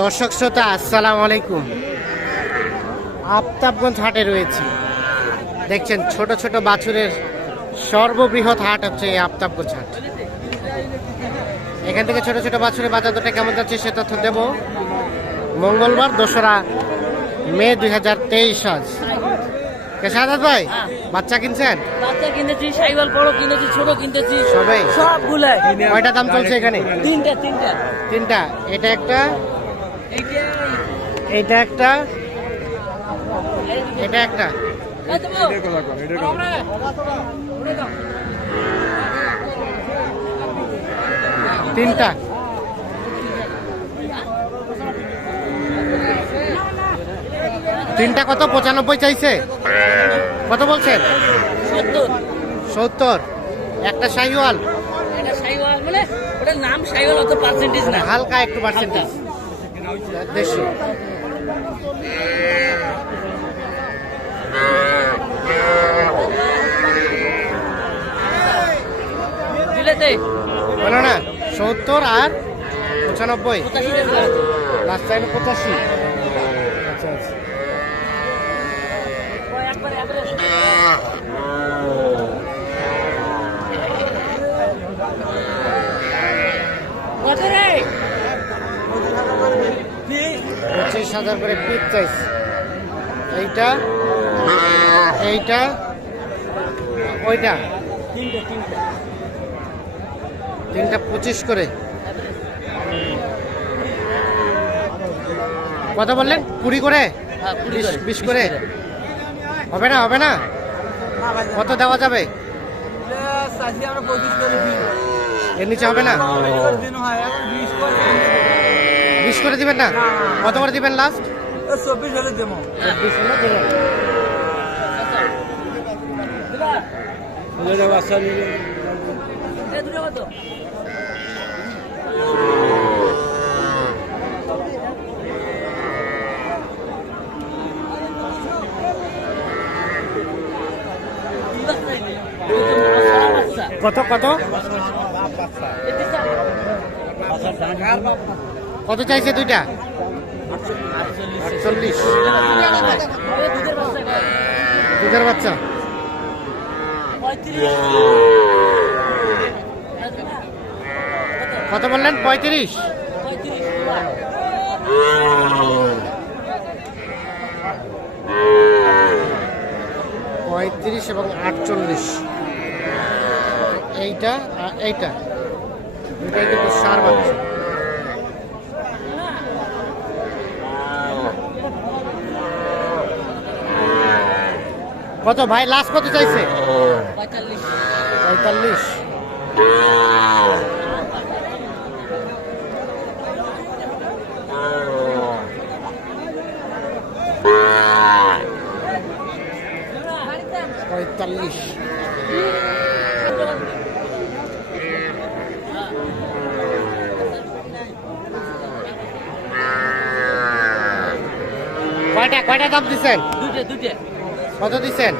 দর্শক শ্রোতা আসসালামু আলাইকুম। আফতাবগঞ্জ হাটে রয়েছি। দেখছেন ছোট ছোট বাছুরের সর্ববৃহৎ হাট হচ্ছে এই আফতাবগঞ্জ হাট। এখান থেকে ছোট ছোট বাছুরের বাজার দরটা কেমন যাচ্ছে সে তথ্য দেব। মঙ্গলবার দোসরা মে দুই হাজার তেইশ আজ। কে সাদাত ভাই? বাচ্চা কিনছেন? বাচ্চা কিনেছি সাইবার বড় কিনেছি ছোট কিনেছি। সবাই? সবগুলাই। কয়টা দাম চলছে এখানে? তিনটা তিনটা। তিনটা। এটা একটা এটা একটা এটা একটা। তিনটা। তিনটা কত? পঁচানব্বই চাইছে? কত বলছেন সত্তর। একটা শাহিওয়াল। সাইওয়াল হালকা একটু পার্সেন্টেজ দেশি বলো না সত্তর আর পঁচানব্বই। লাস্ট টাইম পঁচাশি আচ্ছা আচ্ছা। কত রে? পঁচিশ হাজার করে পিস চাইছে এইটা এইটা ওইটা। তিনটা তিনটা তিনটা পঁচিশ করে। কত বললেন? কুড়ি করে? হ্যাঁ, বিশ করে। হবে না হবে না? কত দেওয়া যাবে? এর নিচে হবে না? বিশ করে দিবেন না? কত করে দিবেন লাস্ট চব্বিশ হলে দেবো। চব্বিশ হলে দিবা? কত? বাচ্চা। কত? কত চাইছে দুইটা? দুধের বাচ্চা? কত? বললেন? পঁয়ত্রিশ। পঁয়ত্রিশ। এবং আটচল্লিশ। এইটা এইটা। দুটাই কিন্তু সার বাচ্চা। কত ভাই? লাস্ট কত চাইছে? পঁয়তাল্লিশ। পঁয়তাল্লিশ। কয়টা কয়টা দাম দিচ্ছেন? দুটে দুটে কত দিচ্ছেন?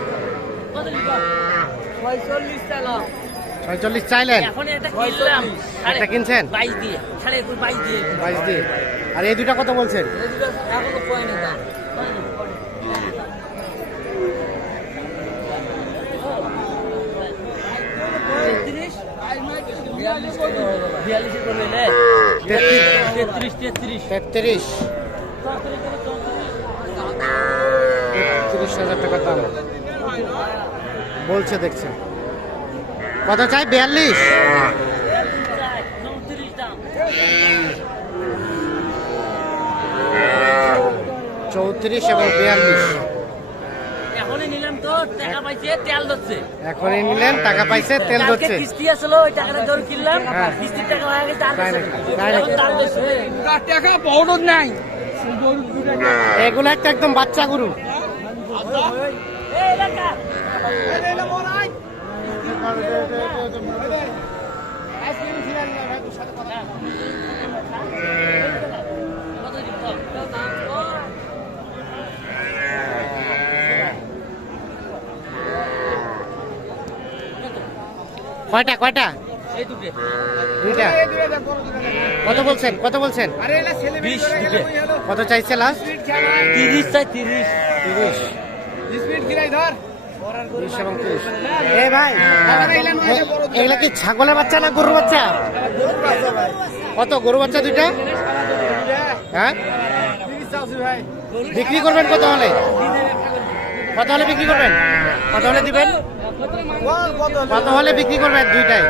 ছয়চল্লিশ চাইলেন? এটা একটা কিনছেন? বাইশ দিয়ে। আর এই দুটা কত বলছেন? তেত্রিশ। তেত্রিশ। হাজার টাকা দাম। বলছে দেখছে। কত চাই? বিয়াল্লিশ? চৌত্রিশ চৌত্রিশ এবং বিয়াল্লিশ। এখনই নিলাম তো টাকা পাইছে তেল ধরছে। এখনই নিলেন টাকা পাইছে তেল ধরছে। কিস্তি আসলো ওই টাকাটা ধরে কিনলাম হ্যাঁ। কিস্তির টাকা হয়ে গেছে। টাকা বড় নাই। এগুলো একটা একদম বাচ্চা গরু। কয়টা কয়টা? দুইটা। কত বলছেন কত বলছেন? কত চাইছে লাস্ট তিরিশ চাই তিরিশ। তিরিশ তিরিশ এবং তিরিশ এ ভাই এ- এগুলা কি ছাগলের বাচ্চা না গরুর বাচ্চা? কত গরু বাচ্চা দুইটা? হ্যাঁ? বিক্রি করবেন কত হলে? কত হলে বিক্রি করবেন? কত হলে দিবেন? কত হলে বিক্রি করবেন দুইটাই?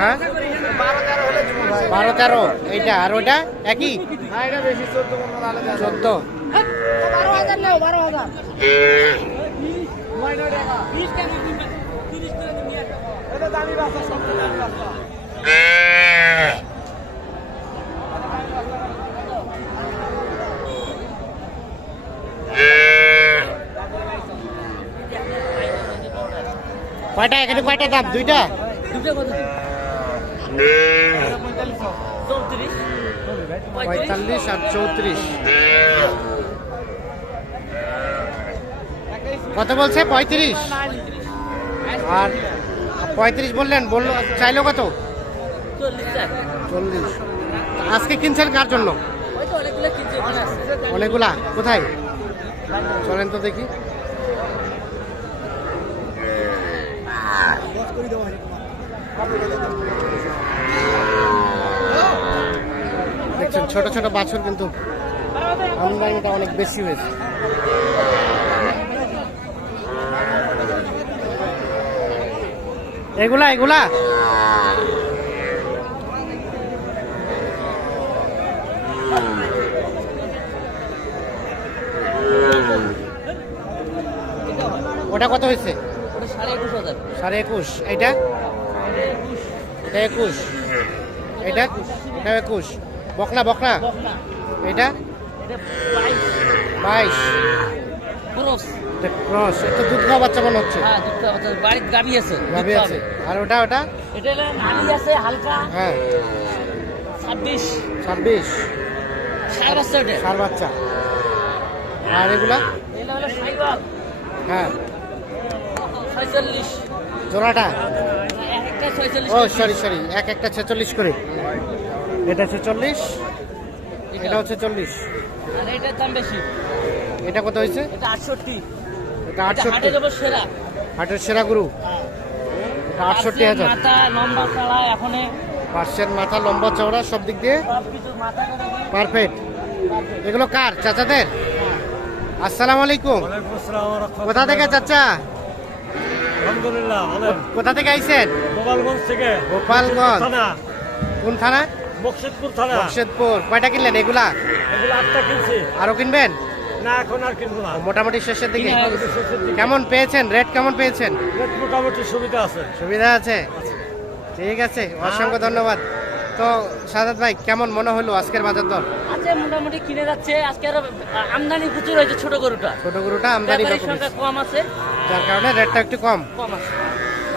হ্যাঁ? বারো তেরো। এইটা আর ওইটা একই? চোদ্দ কয়টা? এখানে কয়টা দাম? দুইটা? কত পঁয়তাল্লিশ আর চৌত্রিশ। কত বলছে? পঁয়ত্রিশ? আর পঁয়ত্রিশ বললেন, বলল, চাইলো কত? চল্লিশ। আজকে কিনছেন কার জন্য? অনেকগুলো। কোথায়? চলেন তো দেখি। দেখছেন, ছোট ছোট বাছুর কিন্তু আমদানিটা অনেক বেশি হয়েছে। এগুলা এগুলা। ওটা কত হয়েছে? সাড়ে একুশ এইটা? এটা একুশ। এটা? এটা একুশ। বকনা বকনা। এটা এটা বাইশ। বাইশ। ক্রস। এটা ক্রস এটা দুধ খাওয়া বাচ্চা মনে হচ্ছে হ্যাঁ দুধ খাওয়া বাচ্চা, বাড়ির গাবি আছে দুধ আছে। আর ওটা ওটা? এটা নালি আছে হালকা। হ্যাঁ। ছাব্বিশ। ছাব্বিশ। সাড়ে বাচ্চা ওটা। সার বাচ্চা। আর এগুলা? হলো হ্যাঁ। ছয়চল্লিশ। জোড়াটা? এক একটা ও সরি সরি এক একটা ছেচল্লিশ করে। এটা ছেচল্লিশ এটা। হচ্ছে চল্লিশ আর এটার দাম বেশি। এটা কত হয়েছে? এটা আটষট্টি। এটা আটষট্টি। সেরা। হাটের সেরা গুরু? হ্যাঁ। এটা আটষট্টি হাজার। মাথা লম্বা চালা এখন পার্সের মাথা লম্বা চওড়া সব দিক দিয়ে? পারফেক্ট। এগুলো কার? চাচাদের? আসসালামু আলাইকুম। কোথা থেকে চাচা? কোথা থেকে আইছেন? গোপালগঞ্জ থেকে। গোপালগঞ্জ। কোন থানা? মুর্শিদপুর থানা। মুর্শিদপুর কয়টা কিনলেন এগুলা? এগুলো আটটা কিনছি। আরও কিনবেন? না এখন আর কিনবো না। মোটামুটি শেষের দিকে? কেমন পেয়েছেন? রেট কেমন পেয়েছেন? রেট মোটামুটি সুবিধা আছে। সুবিধা আছে? ঠিক আছে অসংখ্য ধন্যবাদ। তো সাদাত ভাই কেমন মনে হলো আজকের বাজার দর? আচ্ছা মোটামুটি কিনে যাচ্ছে। আজকে আরও আমদানি প্রচুর হয়েছে ছোট গরুটা। ছোট গরুটা আমদানি সংখ্যা কম আছে। যার কারণে রেটটা একটু কম। কম আছে।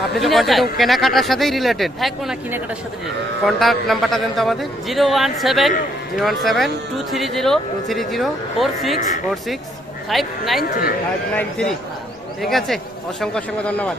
আপনি তো কিনে কন্টিনিউ কেনাকাটার সাথেই রিলেটেড হ্যাঁ কোনা কেনাকাটার সাথে কন্ট্যাক্ট নাম্বারটা দেন তো আমাদের। Zero one seven zero one seven two three zero two three zero four six four six five nine three. Five nine three. ঠিক আছে? অসংখ্য অসংখ্য ধন্যবাদ।